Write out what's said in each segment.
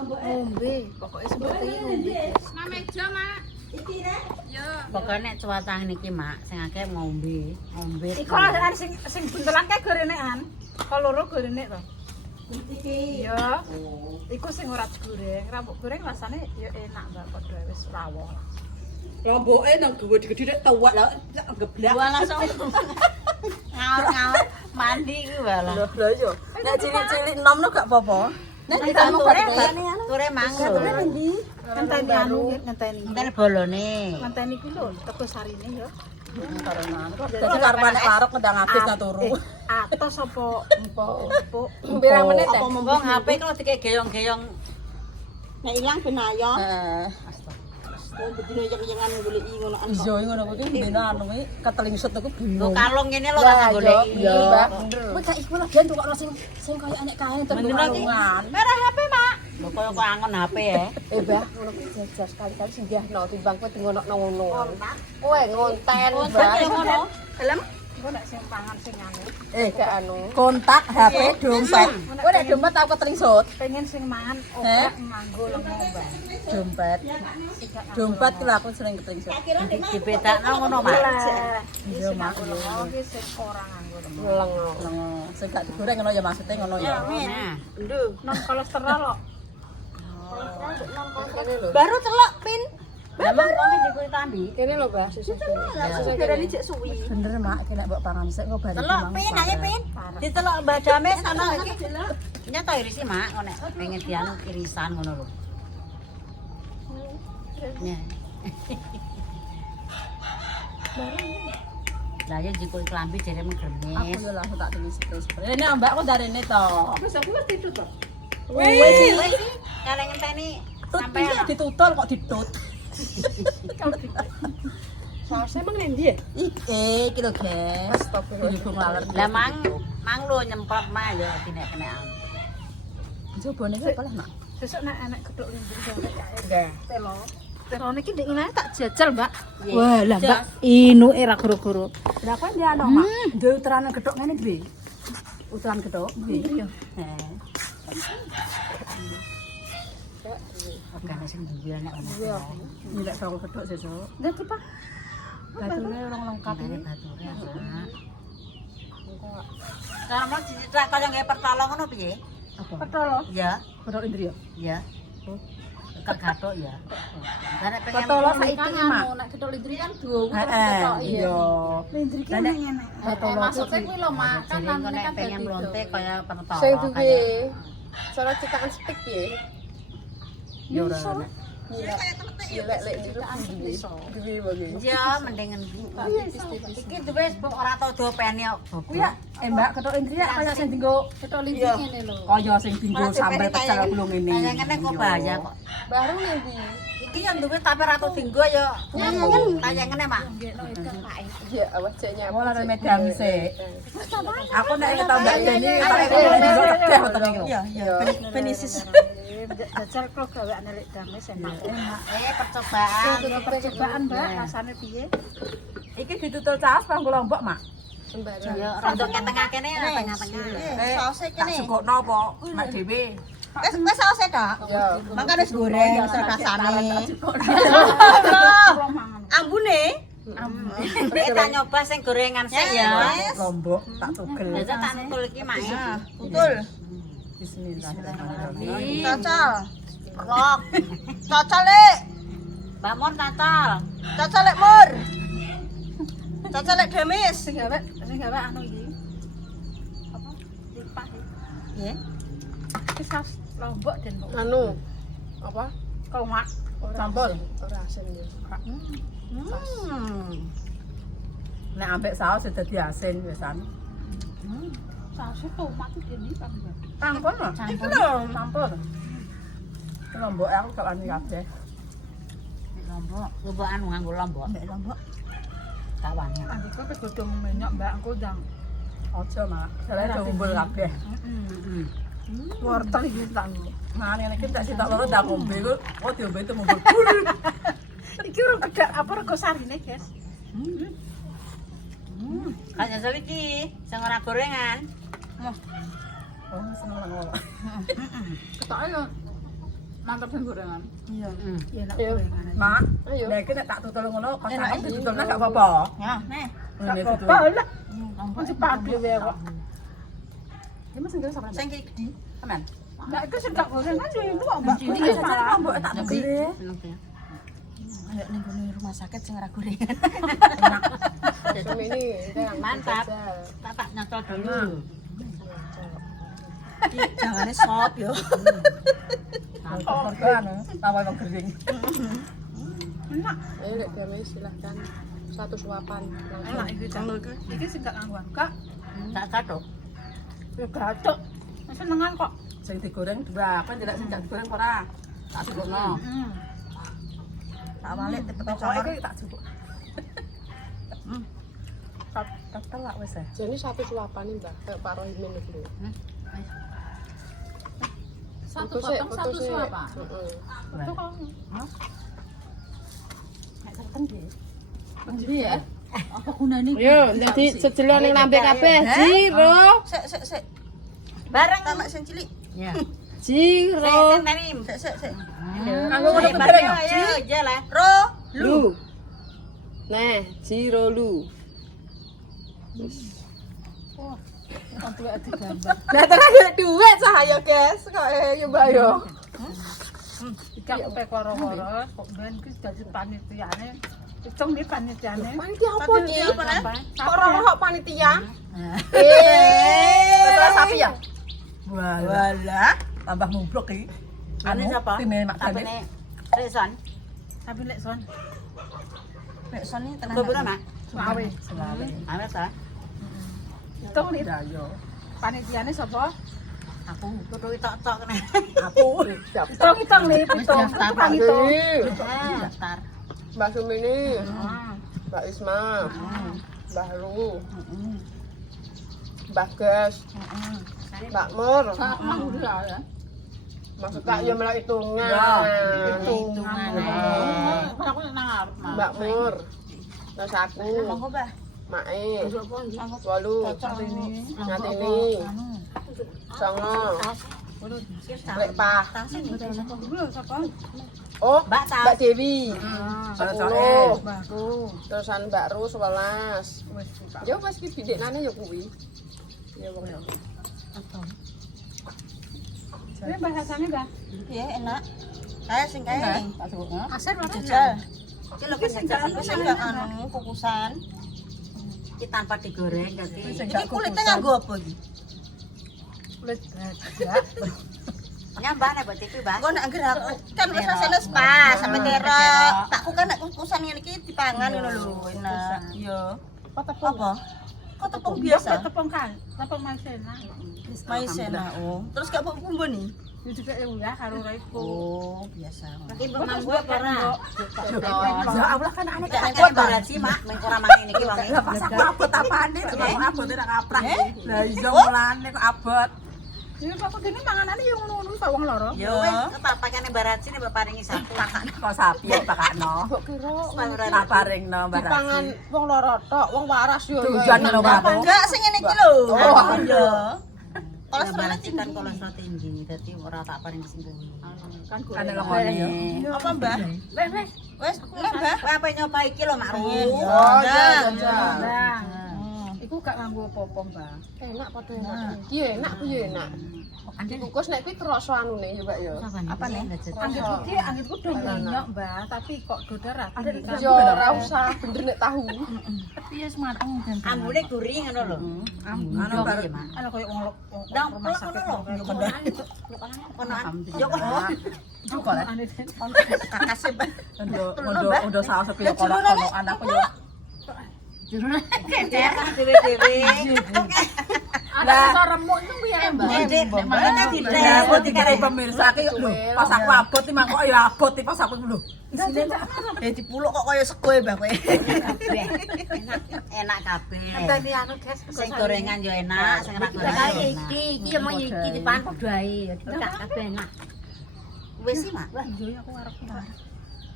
Ngombe, pokoknya seperti ngombe. Nah meja, Mak. Iki rek. Ya. Pokoknya nek cuacang niki mak, sing akeh ngombe. Iku lah sing buntelan kae gorenekan. Kalau loro gorene to. Iki. Iya. Iku sing ora digoreng, rambut goreng rasane ya enak Mbak padha wis rawon. Lomboke nang gede rek tuwek lah geblak. Gua langsung ngaur-ngaur mandi ku walah. Lho iya. Nek cilik-cilik enom gak apa-apa. Nek Ture ture manglo. Ngenteni anu, ngenteni. Entar bolone. Ngenteni ku lho, teko sarine ya. Dadi karepane arep ndang akeh ta turu. Atos apa empuk? Pirang menit Apa mumpung HP kalau dikek geyong-geyong nek ilang ben ayo. heeh. Wong bedine yang-yangan goleki ngono an. Iya ngono kuwi dina anu iki ketelingsut aku Lho bingung. kalung ngene lho rasa goleki. Iya. Kowe gak iku lagi tukokno sing kaya anek kae terus kalungan. Merah HP, Mak. Lho koyo kok angon HP ya. Mbah, ngono kuwi jajar sekali-kali sing diahno timbang kowe dingonokno ngono. Kowe ngonten, Mbah. Ngono. Gelem? Engko nek sing pangan sing anu. Gak anu. Kontak HP dompet. Kowe nek dompet tau ketelingsut. Pengen sing mangan obat nganggo lengo Mbak. Dompet. Dompet ki lho aku sering ketelingsut. Dibedakno ngono, Mak. Iya mak. Oke sing ora nganggo lengo. Lengo. Lengo. Sing gak digoreng ngono ya maksudnya ngono ya. Nah, Non kolesterol kok. Baru celok pin. memang kami dikulit tambi. Kene lho, Mbah, susu. Susu darani cek suwi. Bener mak ki nek mbok pangan sik kok bari. Telok pin ae pin. Ditelok badame sana iki. Nyata irisi, Mak, nek pengen dianu irisan ngono lho. Nah. Lah ya jikul klambi jare Aku mengremes. yo langsung tak tulis terus. Ini mbak aku darene to. Wis aku wis tidur to. Wis Kareng ngenteni sampai sampai ditutul kok ditut. Sausnya emang nendi ya? Iki lho, guys. Hubung laler. lah mang lu nyemprot mah ya kena-kenaan. Jobone ki apa lah, Mak? Sesuk nek enek gedhok lindu sampe kae Nggih. telo. Telone iki ndek ngene tak jajal, Mbak. Iya. Wah, lah Mbak, inuke ra goro-goro. Lah kok ndi ana, Mak? Duwe uteran gedhok ngene piye? Uteran gedhok piye? Iya. Ogane sing duwe anak ono. Nilai sawo gedhok sesuk. Lah ki, Pak. Bature orang lengkap Ini ini. bature Mak. Sama cicak kaya nggae pertolong ngono piye? Apa? Petolo. Ya, Gedhok indriya. ya. Kegathok ya. Lah nek pengen Ketolo saiki iki, Mak. Nek gedhok lindri kan duwe Heeh. Iya. Lindri ki Lah nek ngene. ketolo maksudnya kuwi lho, Mak. Kan jadi namanya nek kan pengen dadi blonte kaya pertolong. Sing duwe cara cetakan stick piye? Ya ora nek. Iya lek itu duwe wae. Ya mendingan iki duwe ora tau diopeni kok. kuwi ya, Mbak, gedhok indriya kaya sing dienggo Gedhok lindri ngene lho. kaya sing dienggo sambel pecel kulo ngene. Kaya ngene kok bahaya kok. Baru nendi? Iki yang duwe tapi ora tau dienggo ya. Kaya ngene, Mak. Iya, awas cek nyapa. Mau lara medang sik. Aku nek ketambah dene tak teh ngoten iki. Iya, iya. Penisis. Jajal kok gaweane lek dames enak. Percobaan. Percobaan, Mbak, rasane piye? Iki ditutul caos pang kula mbok, Mak. Sembarang. Ya rada ke tengah kene, tengah-tengah. Sausnya Tak sukokno apa? Mak dhewe. Wes sausnya tok. Ya. Mangka wis goreng wis rasane. Ambune? Kita nyoba sing gorengan sik ya. Lombok tak tugel. Biasa tak nutul iki, Mak. Betul. Bismillahirrahmanirrahim. Cocol. Rok. Cocol lek. Mbak Mon tatal. Cocol lek mur. Cocol lek demis. Sing gawe anu iki. Apa? Lipah iki. Nggih. Iki saus lombok den kok. Anu. Apa? Komak. Sampun. Ora asin ya. Nek ambek saus dadi asin wisan. Saus tomat iki dene kan. Sampun, Mak. Iki lho, sampun. Lombok aku gak wani kabeh. Lombok anu nganggo lombok. Mbek lombok. Tak wani. Andika wis godhong menyok, Mbak, engko ndang. Aja, Mak. Soale kumpul kabeh. Wortel iki tak ngomong. Nah, ngene iki tak sitok loro tak ngombe ku, kok diombe itu mumbul. Iki urung kedak apa rego sarine, Guys. Kan nyesel iki sing ora gorengan. Oh, seneng ngono. Ketoke yo Mantap sing gorengan. Iya. Iya, enak Iya. gorengan. Mak, Ayo. lek nek tak tutul ngono, pas tak ditutulna gak apa-apa. Ya, nih. Ngene Gak tutul. apa-apa lah. Masih padu ya kok. Ini masih gak sampai. Sing iki gede. Tenan. Nah, itu sedang gorengan yo itu kok Mbak. Iki jajan lombok tak tukile. Ayo ning gone rumah sakit sing ora gorengan. Sama ini kayak Mantap. jajal. Tak nyocol dulu. Jangannya sop yo. Anu, tambah wong kering. Enak. Ayo Dek Dami silahkan. Satu suapan langsung. Enak iki Cak. Iki sing gak ngangguan. Kak, Tak catok. ya gatok. Senengan kok. Sing digoreng dua, kan jelek sing gak digoreng ora. Tak sukurno. Tak balik cepet pokoke iki tak cukup. Tak telak wis ya. Jadi satu suapan ini Mbak, kayak Pak Rohimin itu. Satu Foto sih, potong foto satu sih. suapa. Heeh. Itu kok. Nek tekan dia. Endi ya? Apa gunane? Yo, jadi sejelan yang lambe kabeh. Jiro, Sik. Bareng sama sing cilik. Ya. jiro, Tarim. Sik. Aku ngono kering. Ayo, jalan. Ro. lu. Nah, jiro lu. Untuk ada gambar. Lah terakhir duit saya guys, kok nyoba yo. Iki aku pe koro-koro, kok ben iki dadi panitiane. Hitung nih panitiane. Panitia apa iki? Kok Kok roh panitia? Setelah Eh, sapi ya? Walah, tambah mublok iki. Anu siapa? Time mak Tapi David. nek Reson. Tapi lek son, Nek Son iki tenan. Bener, Mak. suawe. Selawe. Ayo ta. Hitung nih Ya yo. panitiane sapa? Aku kudu tok-tok kene. Aku Hitung nih, hitung. Tukang hitung. Daftar. Mbak Sumini, Ah. Mbak Isma, Mbak Lu, Mbak Gas, Mbak Mur. Alhamdulillah ya. Maksud Kak yo melok hitungan. Hitungan. Aku nang arep, Mak. Mbak Mur. Terus aku, Monggo, Mbah. Mae, Walu, Ngatini, Songo, Lek Pah. Dulu sapa? Oh, Mbak Tas. Mbak Dewi. Kalau 10. Mbahku. Terusan Mbak Ru 11. Wis buka. Ya wis ki bidekane ya kuwi. Ya wong ya. Ini bahasanya, Mbak. Iya, enak. Kayak sing kae. tak cukup. Asar ora Jajal. Iki lho kan jajal sing wis enggak anu kukusan. Iki tanpa digoreng dadi. Iki kulitnya nganggo apa iki? kulit baja. Nyambah nek buat TV, Mbak. Engko nek anggere aku kan wis rasane pas sampe terok. Takku kan nek kukusan ngene iki dipangan ngono lho, enak. Iya. Kok tepung? Apa? Kok tepung biasa? Tepung kan, tepung maizena. Maizena. Oh. Terus gak bumbu nih? Itu juga ya karo iku. Oh, biasa. Iki Kok bemang terus gue buat ora. Ya Allah kan aneh Gak tak nek barat sih, Mak. Mek ora mangan iki wong. Lah pas aku abot apane? Aku abot ora kaprah. Lah iya mulane kok abot. Ya kok dene manganane yo ngono-ngono kok wong loro. Yo wis kepapakane barat sini mbak paringi satu. Kok sapi pakakno. Kok kira Tak paringno dipangan barang. wong loro tok, wong waras yo. Tujuan lho aku. Enggak sing ngene iki lho. Oh, iya. Kolesterol kan kolesterol tinggi, dadi ora tak paring sing kuwi. Kan Kan ngomongane. Apa, Mbah? Wes, lek Mbah, apa nyoba iki lho, Mak Ru. Oh, Nah. Nah, iku gak nganggo apa-apa, Mbak. Enak padha enak. Iya enak ku yo enak. Dikukus nek kuwi kerasa anune yo, Mbak yo. Apa nih? Anggitku ki anggitku do nyok, Mbak, tapi kok do darah. Yo ora usah bener nek tahu. Tapi wis mateng dan Ambune gurih ngono lho. Anu baru ana koyo wong Ndang rumah pelek sakit. ngono lho. Kono. Yo kono. juga lah. Kakase Mbah. Udah saus kaya kono anakku yo. Dewe-dewe. Ada iso remuk itu piye, Mbak? Makanya ditepot Dikare pemirsa ki lho, pas aku abot iki mangkok ya abot iki pas aku lho. dipuluk kok kaya sego Mbah kowe. Enak kabeh. Enteni anu, guys. Sing gorengan yo enak, sing ora gorengan yo enak. Iki yo mau iki dipan padha ae. Tidak kabeh enak. Wis sih, Mak. Wah, iya aku arep kemarin.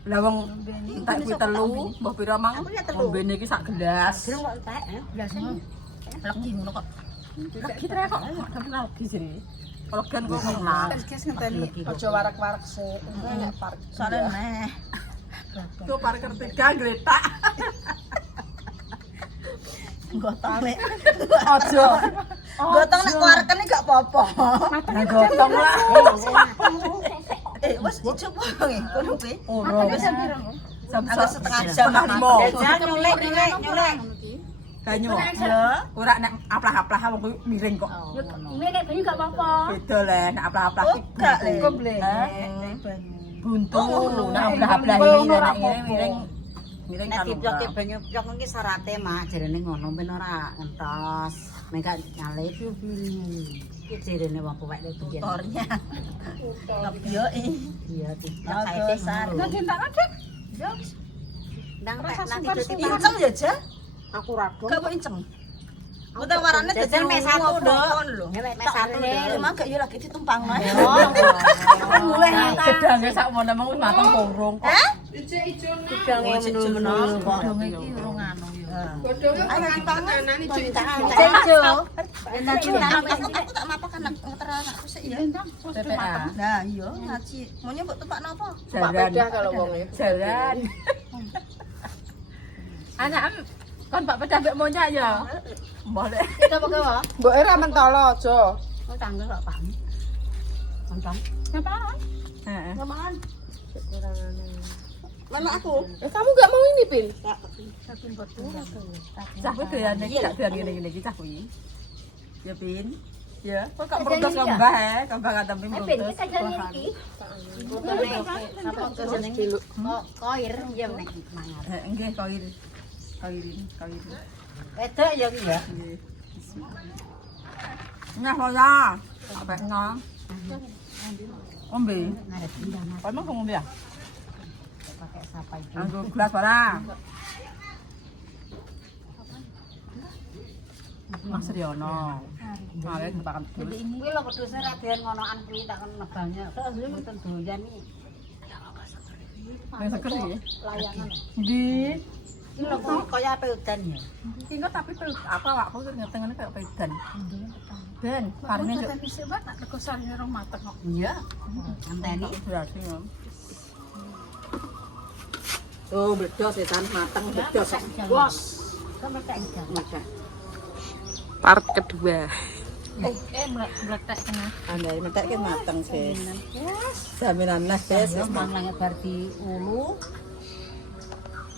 Lah wong entek kuwi telu, mbah pira mang? Ombene iki sak gelas. Durung kok entek. Lagi ngono kok. Lagi terus kok tapi lagi sih. Organ kok enak. Guys ngenteni aja warak-warak sik. Enak park. Soalnya meh. Tuh parkir 3 gletak. Gotong nek. Aja. Gotong nek keluarkan gak apa-apa. Gotong lah. Wes coba nggih kono kuwi. Ora. Jam setengah jam. Nyolek. Banyu. Ya. Ora nek aplah-aplah wong kuwi miring kok. Ini nek banyu gak apa-apa. Beda le nek aplah-aplah iki. Gak le. Buntu. Nek aplah-aplah iki nek ngene miring. Miring Nek kan. dipyoke banyu pyok iki syarate mak jarene ngono ben ora ngentos. Mengka nyale itu pilih. Iki jarene wong tuwek itu biyen. Motornya. Ngebioki. Iya, Oh, besar. Nanti tak ada. Ndang Rasa nanti sukar dadi sih, Inceng ya, Ja? Aku ragu. Gak mau inceng. Udah warnanya Jajan mek satu dong. lho. Mek satu deh. Cuma gak yo lagi ditumpang mah. Gedange sak mono mung mateng porong kok. Gedange menul-menul kok. Godhong iki urung anu yo. Ayo dipangan. Ijo. Nanti aku tak mapakan ngeter anakku sik ya. PPA. Nah, iya ngaji. Maunya mbok tupak napa? Pak pedah kalau wonge. Jalan. Anak kan Pak pedah mbek monyak ya. Boleh. Kita pakai apa? Mbok era mentolo aja. Oh, tangga gak paham. Nonton. Apaan? Heeh. Ngamaan. Mana aku? Kamu gak mau ini, Pin? Cah kuwi doyan iki gak doyan ngene-ngene iki cah kuwi. Ya Pin. Ya, kok gak protes kembah kembah katem Pin Pin, protes. kita jadi iki. Apa jenenge? Koir ya nek mangan. Nggih koir. Koir. Wedok ya iki ya. Nggih. Nah, saya. Apa nang? Ombe. Ngarep pindah Kok emang ngombe ya? pakai sapa iki. Anggo gelas ora. Mas Riono. Mare tepakan Jadi ini lho pedose radean ngonoan kuwi tak kena banyak. Terus mboten doyan iki. Yang seger iki. Layangan. Di Iki lho kaya ape udan ya. tinggal tapi apa awakku ngetengene kayak pedan. Ben, karene Kan bisa banget nak kekosan orang mateng kok. Iya. Anteni. berarti ya. Oh, bledos setan mateng bledos. Bos. Kamu tak jam. Part kedua. Meletek kena. Andai mentek ki mateng, Sis. Jaminan nes, Sis. Wis manglange bar di ulu.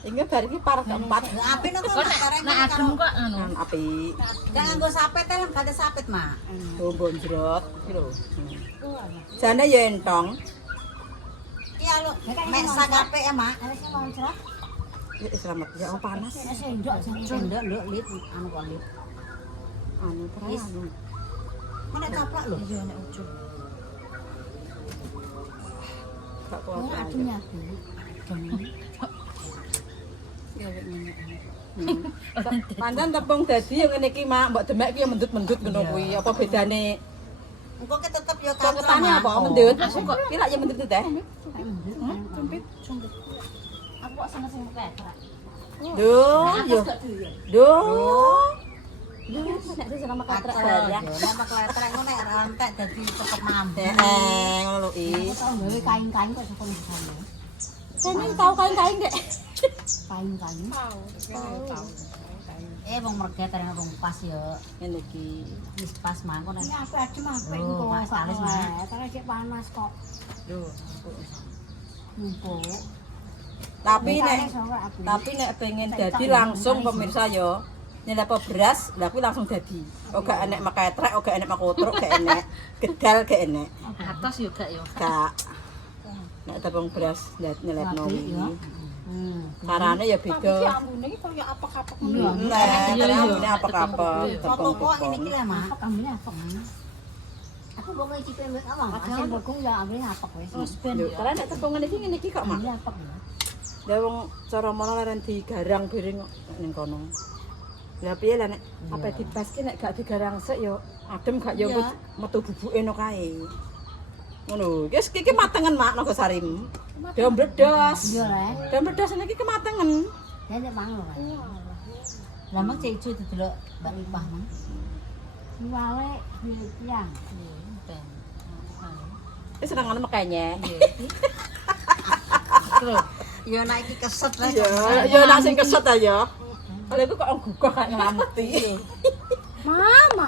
Ingat bar iki par keempat. Ape nek nek adem kok anu. Nang api. Gak nganggo sapet kan badhe sapet, Mak. Bombon jerot iki lho. Jane ya entong. Iya lho, mek sak apik ya, Mak. Wis mau cerah. Ya selamat ya oh, panas. Sendok lho, lit anu kok lit. Anu terus. Nek caplak lho. Iya nek ujug. Gak kuat. Ora ademnya, Bu. Pancen tepung dadi yang ngene iki, Mak, mbok demek ki ya mendut-mendut ngono kuwi. Apa bedane? Engko ki tetep yo Coketane apa mendut? Kok ki lak ya mendut teh? Aku kok seneng ketra. Duh, yo. Duh. Duh, nek sing sama Katra katrak ya. barang. Nek kletrek ngono nek rantek dadi cepet mampu. Ngono lho, Is. Tau gawe kain-kain kok saka sana. Kene tau kain-kain dek. Kain-kain. Wong merget tereng rong pas ya. Ngene iki. Wis pas mangko nek. Ini aku adem apa Oh, pas alis mah. Karena cek panas kok. Duh. Numpuk. Tapi nek pengen dadi langsung pemirsa yo. Nyelap beras, lha kuwi langsung dadi. Oga enek maketrek, oga enek makotruk, gak enek. Gedal gak enek. Atas juga ya. Gak. Nek tepung beras nyelepno kuwi. Carane ya Tapi beda. si ambune iki koyo apek-apek Iya. ngono. Nek ambune apa-apa. Foto kok ini ki lah, Mak. Ambil apa? Aku mau ngeci pembek awang. Asin bogong ya ambil apa wis. Lho, karena nek tepungan iki ngene iki kok, Mak. Ambil apa ya? Lah wong cara mono leren digarang piring ning kono. Lah piye lah nek apa dibaski nek gak digarang sik yo adem gak yo metu bubuke no kae. Ngono, wis iki matengen Mak Nogosari. Dia mbledos. Iya lah. Dia mbledos niki kematengen. Nek mangan lho kan. Lah mak cek ijo didelok Mbak Lipah mang. Wale piang. Wis senengane makanya. Ya nek iki keset lah. Ya nak sing keset ta ya. Kalau iku kok gugah gak nglameti. Mama.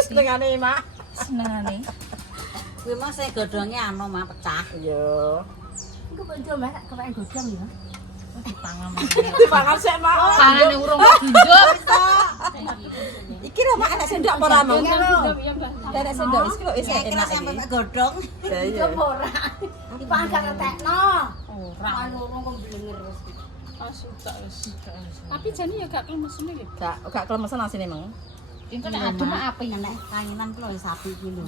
Senengane mak. Senengane. Kuwi mah sing godhonge anu mah pecah. Yo. Iku kok njol mak kepeken godhong ya. Dipangan sik mak. Pangane urung gunjuk. Iki lho mak enak sendok apa ora mau? Enak sendok wis kok wis Ya kira enak sampe iki. godhong. Ya iya. Ora. Dipangan gak ngetekno. Ora. Anu urung kok blenger wis. Tapi jane ya gak kelemesan iki. Gak kelemesan asine mang. Engko nek adem api Nek kangenan ku lho sapi iki lho.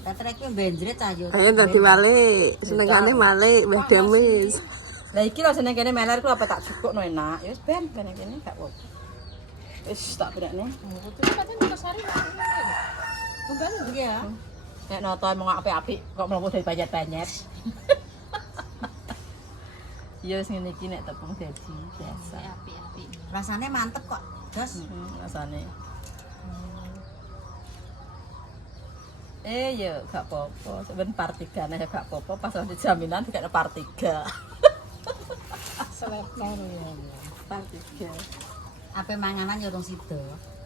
Tetre iki benjret cah yo. Ayo dadi walik, senengane malik Mbah Damis. Lah iki lho seneng kene meler ku apa tak cukupno enak. Ya wis ben kene gak apa. Wis tak berekne. Iya. Nek noto emang apik-apik kok mlebu dari banyak-banyak. Ya wis ngene iki nek tepung dadi biasa. api-api. Rasane mantep kok, Jos. Rasane. Ya gak apa-apa. Sebenarnya part 3 ya gak apa-apa. Pas nanti jaminan tidak ada part 3. Selekno ya. Part 3. Ape manganan yo urung sida.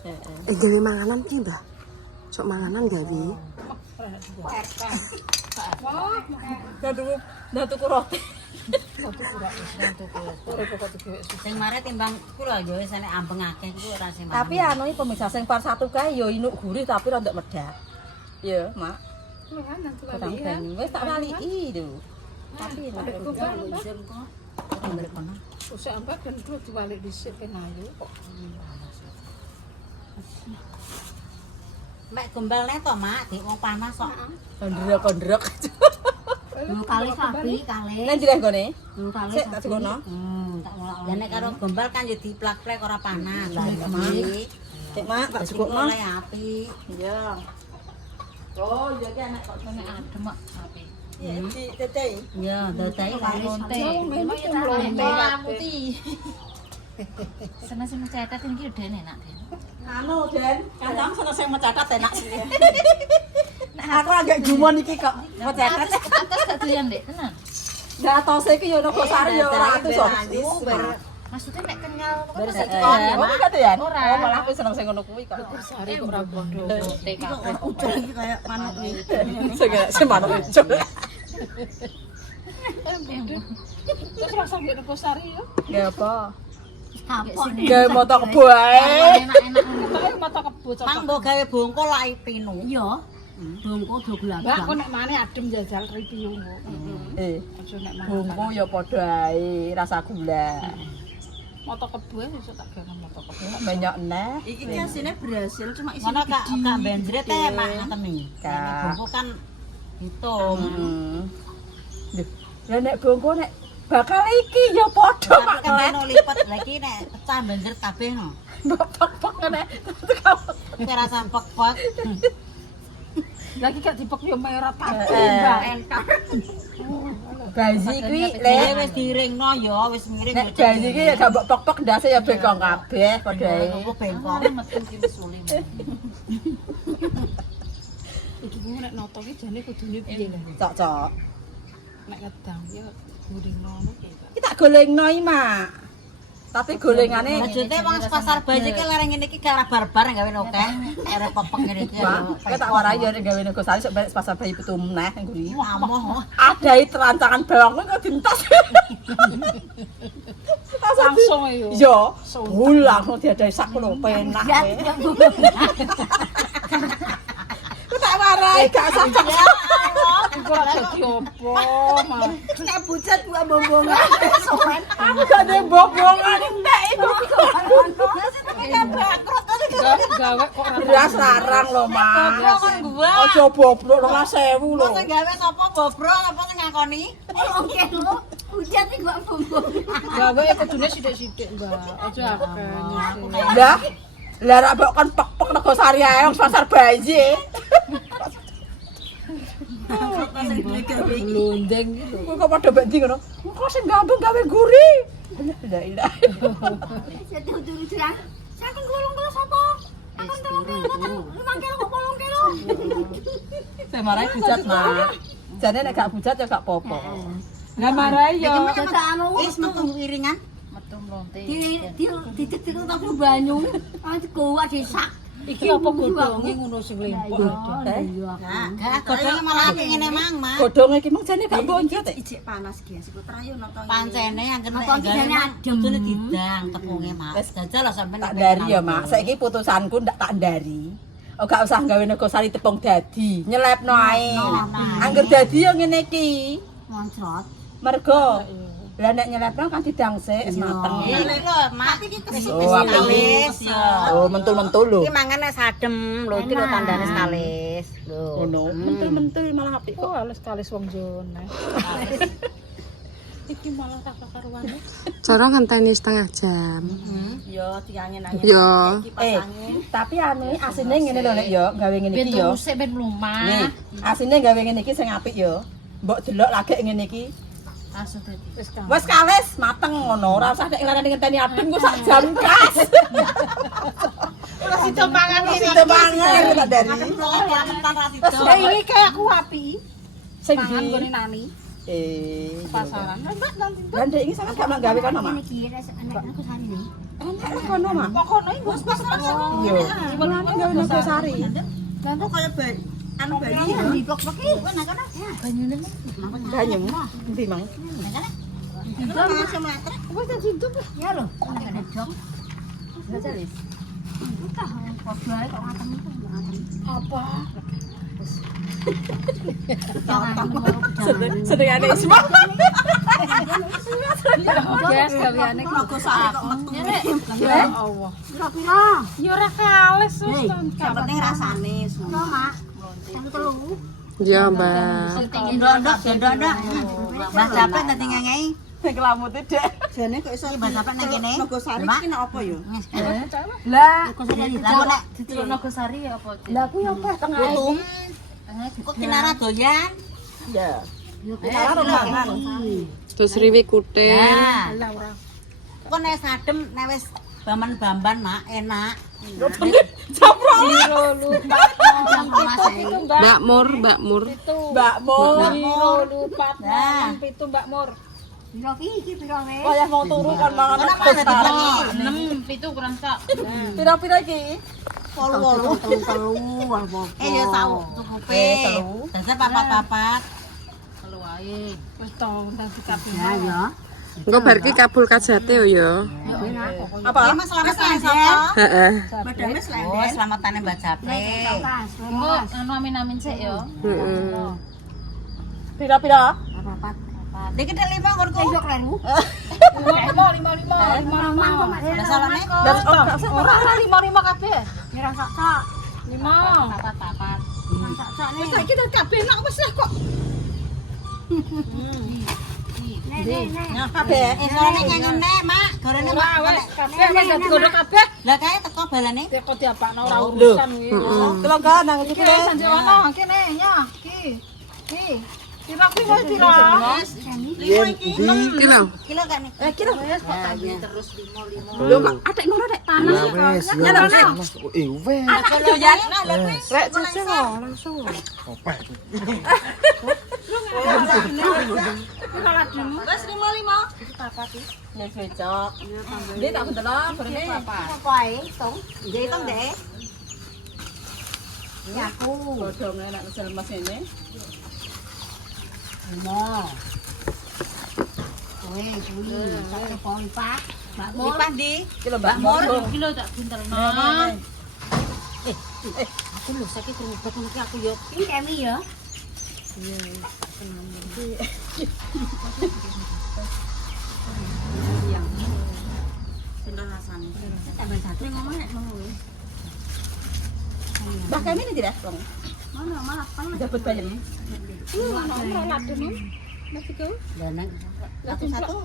Heeh. Gawe manganan ki, Mbah. Sok manganan gawe. Dah tuku roti. Sing mare timbang ku lho yo wis enek ambeng akeh ku ora sing. Tapi anu iki pemirsa sing part 1 kae yo inuk gurih tapi rada medak. Ya, Mak. Manganan Kurang banyu. Wis tak waliki lho. Tapi Ndek kono. usah ambek gendut diwalik dhisik ben ayu kok. Mek gombalne to, Mak, dik wong panas kok. kondrok-kondrok. Lu kali sapi kali. Nang direh gone? Lu kali Sik tak digono. tak ngolah. Lah nek karo gombal kan yo diplak-plek ora panas. Lah iki Sik, Mak, tak cukupno. oleh api. Iya. Oh, iya ki anak kok Nek adem api. Iya, di tetei. Ya, dadai karo Lonte. Putih. Sana sing cetet iki udah enak, Den. Anu, Den, kadang sono sing mecatat enak sih. Aku agak gumon iki kok mecatat. Atas gak doyan, Dek, tenan. Enggak atose iki yo nang sari yo ora atus kok. Maksudnya nek kenyal kok Beres gak kon. Oh, enggak tuh ya? Ora. Oh, malah aku seneng sing ngono kuwi kok. sari ora bondo lonte kabeh. ucul iki kaya manuk iki. Sing manuk ucul. Terus rasa nggih nopo sari yo. Nggih apa? Kapok. Gawe moto kebo ae. Enak-enak. Tapi mata kebo Mang mbok gawe bongko lak pinu. Iya. Bongko do Mbak, gelabang. kok nek mane adem jajal review kok. Aja nek mane. Bumbu ya padha ae, rasa gula. Mata kebo iso tak gawe mata kebo. Banyak neh. Iki ki asine berhasil cuma isi Ngono kak benjret e mak ngoten iki. Kak. Nek bongko kan hitung. Lah nek bongko nek bakal iki ya padha Tapi mak kan kelet. ono lipat lha iki nek pecah benjret kabeh no. Pok-pok ngene. Kowe rasa pek-pek. Lagi gak dipek yo merah kabeh, Eh. Mbak. Enak. Gaji kuwi Le le wis diringno ya, wis miring. nek gaji iki ya gak mbok pok-pok ndase ya bengkong kabeh padha ae. Apa bengkok. Metu ki wis sulit. Iki ku nek noto ki jane kudune piye lho. Cok-cok. Nek ngedang ya gurino ngono ki. Iki tak golengno iki, Mak. Tapi golengane Maksudnya wong pasar bayi iki larang ngene iki gara barbar gawe akeh. Are pepek ngene iki. Kowe tak warai yo nek gawe nego sari sok balik pasar bayi pitu meneh ning nguri. Amoh. Adai terancangan bawang kok dientas. Langsung yo. Yo, langsung diadai sak lho penak. Kok tak warai gak sak. Iku ora dadi opo, Mas. Nek bujet gua bombongan sowan. Aku gak ada bobongan entek itu. Gawe kok ora Beras larang lho, Mas. Kon gua. Aja bobrok 12.000 lho. Kok sing gawe sapa bobrok apa sing ngakoni? Oke lu. Bujet iki gua bombongan. gawe ya kudune sithik-sithik, Mbak. Aja akeh nyisih. Lah rak mbok kon pek-pek nego sari ae wong pasar bayi. Lundeng iki lho. Kowe kok padha mbek ndi ngono? Kok sing gampang gawe guri. La ilaha. Jadi udur-udur ya. Saking golong-golong sapa? Akan 3 kilo, 5 kilo kok 8 kilo. Saya marahi bujat, Mak. Jane nek gak bujat ya gak apa-apa. Lah marai yo. Wis metu iringan. Metu mlonte. Ditik tapi banyu. Aku disak. Iki apa godhonge ngono sing lempok. Gak godhonge malah ngene mang, Mak. Godhonge iki mung jane gak bonjot. Ijik panas ki siku trayo noto. Pancene yang kena adem didang tepunge, Mak. Wis jajal lho sampean Tak ndari ya, Mak. Saiki putusanku ndak tak ndari. Oh gak usah gawe negosari tepung dadi, nyelepno ae. Angger dadi yo ngene iki. Moncrot. Mergo lah nek nyelepno kan didang sik wis mateng. Iya lho, Mak iki Oh, kalis yo. Oh, mentul-mentul lho. Iki mangan wis adem lho, iki lho tandane kalis. Lho. Ngono, mentul-mentul malah apik Oh, kok. halus kalis wong Jone. Iki malah tak karuane. Cara ngenteni setengah jam. Yo diangin angin. Yo. Tapi ane asine ngene lho nek yo, gawe ngene iki yo. Sik ben mlumah. Nih, asine gawe ngene iki sing apik yo. Mbok delok lagi ngene iki. Langsung dadi. Wis kan. Wes kalis mateng ngono, ora usah nek ngarani ngenteni adem ku sak jam kas. Ora sida mangan iki. Sida mangan tak dari. Lah ini kayak aku api. Sing Mangan di gone nani pasaran. Mbak nanti. Lah ndek iki sampe gak mak gawe kono, Mak. Aku sari nih. Enak kono, Mak. Kok kono iki bos pasaran sing. Yo. Mulane gawe negosari. Nanti kaya bayi. Anu bayi. Di blok-blok iki. Kowe nak kono. Banyune. Banyu. Endi, Mang? Itu masih meter. Wis tak hidup. Ya lho. Ada jok. Jalis. Entah. Podo ae kok ngaten itu. Apa? Sedengane Isma. Gas gaweane iki kok kok metu. Ya Allah. Pira-pira. Ya ora kalis wis Yang penting rasane semua, Mak. Satu telu. Ya, Mbak. Ndok-ndok. Mbah capek dadi ngengei. Sing kelamute, Dek. Jane kok iso Mbah capek nang kene. Nogosari iki nek apa ya? Lah, Lah nek diceluk Nogosari ya apa? lah ku yo pas tengah utum. Kok kinara doyan? ya. Cara romangan. Terus riwi kutin. Nah, Lah ora. kok nek sadem nek wis baman-bamban, Mak, enak. Mbak Mur. Mbak Mo. Nah, Pitu Mbak Mur. Pira iki pira wis? Kaya mau turu kan mangan kenapa dadi bengi? 6 pitu kurang sak. Pira-pira iki? Telu apa? Ya tau cukupe. Dasar papat-papat. Telu ae. Wis to ndang dikapi. Ya. Engko bar ki kabul kajate yo ya. Apa? Mas selamat tane sapa? Heeh. Badame slenden. Oh, selamat tane Mbak Capek. Engko anu amin-amin sik ya. Heeh. Pira-pira? Dikit 5 nggonku. Sejok lemu. 5. Masalahnya Ora Ora 5 kabeh. Mira sak-sak. 5. papat-papat. Sak-sak nih. Saiki tak kabeh nak wis lah kok. Nek. kabeh. Soalnya ngene, Mak. Gorene Ora wis kabeh wis dadi godhong kabeh. Lah kae teko balane. Kok diapakno ora urusan iki. Delok kan nang iki. Iki sanjewana kene nya. Ki. Kira-kira pira? Kilo. Kilo kan nih. Kira. Wis kok tadi terus 5. Lho kok atik ngono Dek panas. Anak doyan lah wis. Rek cece langsung. Wes 5. Wis becok. Ndi tak bendelok berene. Apa ae, Tong? Nggih to, Dek. Ya aku. Godhonge nek mesen lemes ngene. Mo. Weh, kuwi sak telepon Pak. Mbak Mo. Dipah di. Iki lho Mbak Mor. Kilo tak bintelno. Aku lho saiki kerubak ngono ki aku yo. Ini kemi ya. Sendal rasane. Tambah satu ngomong nek ngono. Mbah kami ini tidak, Bang. Mana malah panas. Dapat bayam. Lah nang satu-satu.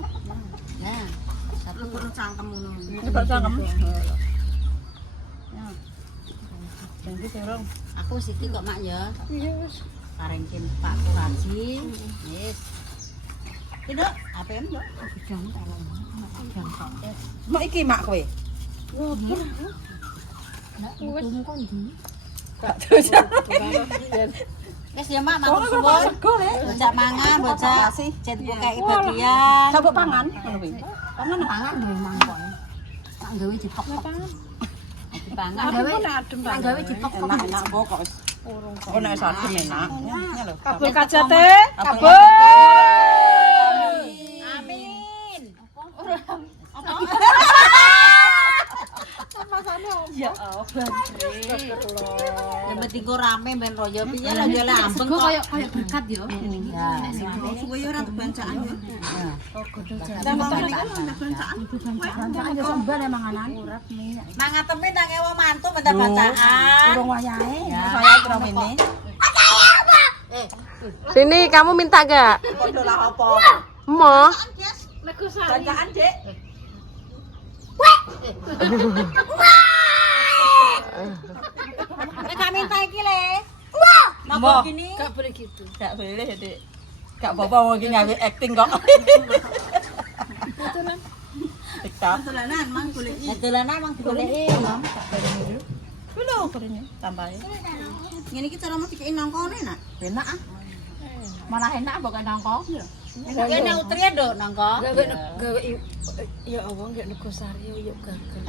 Nah, satu perlu cangkem ngono. Dapat sangkem. Yang iki dorong. Aku sithik kok, Mak ya. Iya wis. Karengkin Pak Kuraji. Wis. Ki, Dok, APM, Dok. Mak iki mak kowe. Wis. Wis ya Mak, matur suwun. Bocah mangan, bocah jet pokoke bagian. Coba pangan ngono kuwi. Pangan lho mangkon. Tak gawe dipok. Dipangan gawe adem. Tak gawe dipok. Enak mbok kok. Oh nek adem enak. Ya lho. Kabul kajate. Kabul. Amin. Ya Allah. Yang penting kok rame ben royo piye lah yo lambeng kok. Kayak berkat yo. Ya. Suwe yo ora kebancaan yo. Bancaan yo sembar manganan. Mangan temen nang ewa mantu bentar bacaan. Urung wayahe. Saya kira ini. Sini, kamu minta gak? Podo lah apa? Mau? Bancaan, Dik. Nek minta iki le. Mbok gini. Gak boleh gitu. gak boleh ya, Dik. Gak apa-apa wong iki ngawe acting kok. TikTok. Dolanan mang golek iki. Nek dolanan mang digoleki. Kuwi lho gorene tambahe. Ngene iki cara mesti dikei nangkone nak. Enak ah. Malah enak mbok nangko. Kene utri nduk nangko. Gawe ya Allah nggak negosari yo gagal.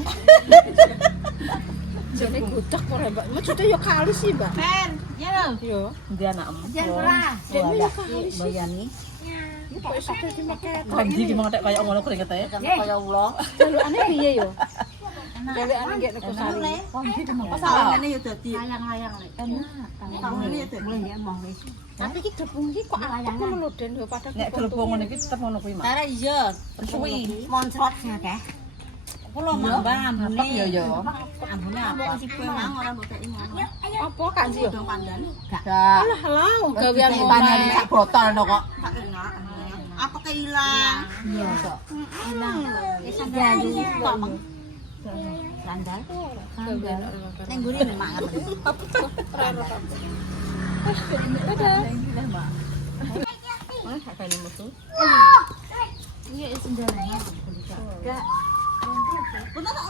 Jadi gudak ora Mbak. Maksudnya yo kali sih, Mbak. Ben, ya lho. Yo. Ndi anakmu? Jan ora. Dene yo kali sih. Bayani. Kok iso dadi maket. Kondi ki mau tek kaya ngono kringete. Kaya ulo. Jalukane piye yo? Jalukane nggak negosari. Pasal ngene yo dadi. Layang-layang lek. Enak. Ngene yo dadi. Mulai ya mau wis. Tapi iki glepung iki kok ayang ngono Den yo padha. Nek gelembung ngono iki tetep ngono kuwi, Mak. Cara iya, suwi. Moncrot akeh. Kulo mbah ambune. Yo yo. Ambune apa? Kowe mang ora mbok kei ngono. Apa kan sih yo? Dong pandan. Gak. Alah alah gawean Pandan sak botol no kok. Tak enak. Apa keilang? Iya kok. Enak. Wis jalu kok mang. Sandal. Sandal. Ning gurine mak ngoten. Oh, kakak mutu. Iya, sendalnya. Bener tak